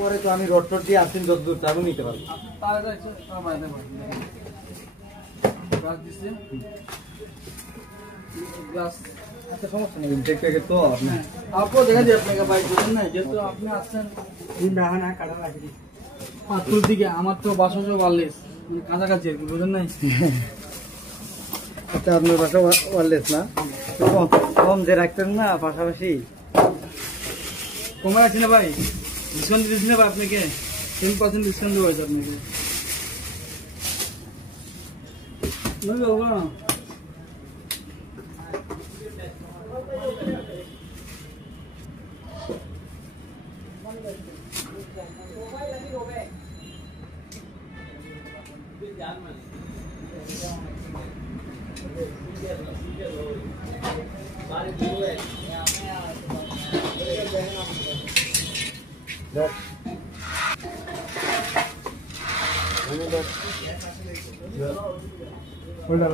পরে তো আমি রড টড দিয়ে আসছেন যতদূর তারও নিতে পারবো। আচ্ছা সমস্যা নেই, ইনটেক প্যাকেট তো আপনি দেখা যায় আপনাকে বাইক বলেন না, যেহেতু আপনি আসছেন পাথর দিকে, আমার তো বাসা ওয়ারলেস কাছাকাছি আর কি, বুঝলেন নাই? আচ্ছা আপনার বাসা ওয়ারলেস না, কম যে রাখতেন না পাশাপাশি কমে আছে না ভাই, ডিসকাউন্ট দিচ্ছি না ভাই আপনাকে, 10% ডিসকাউন্ট দেওয়া হয়েছে আপনাকে।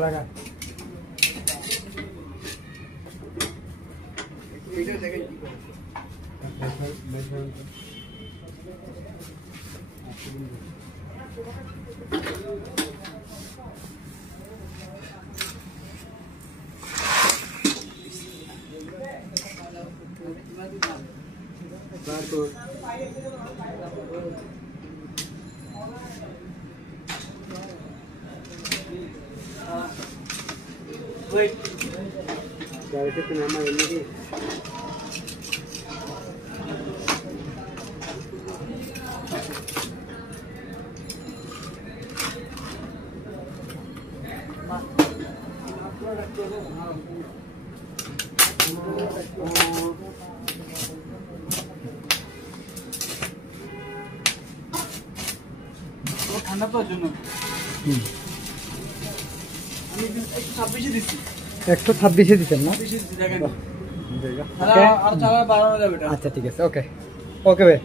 लगा ঠান্ডা তো জন্য 126 দিচ্ছি, 126 দিচ্ছেন না? আচ্ছা ঠিক আছে, ওকে ওকে ভাই।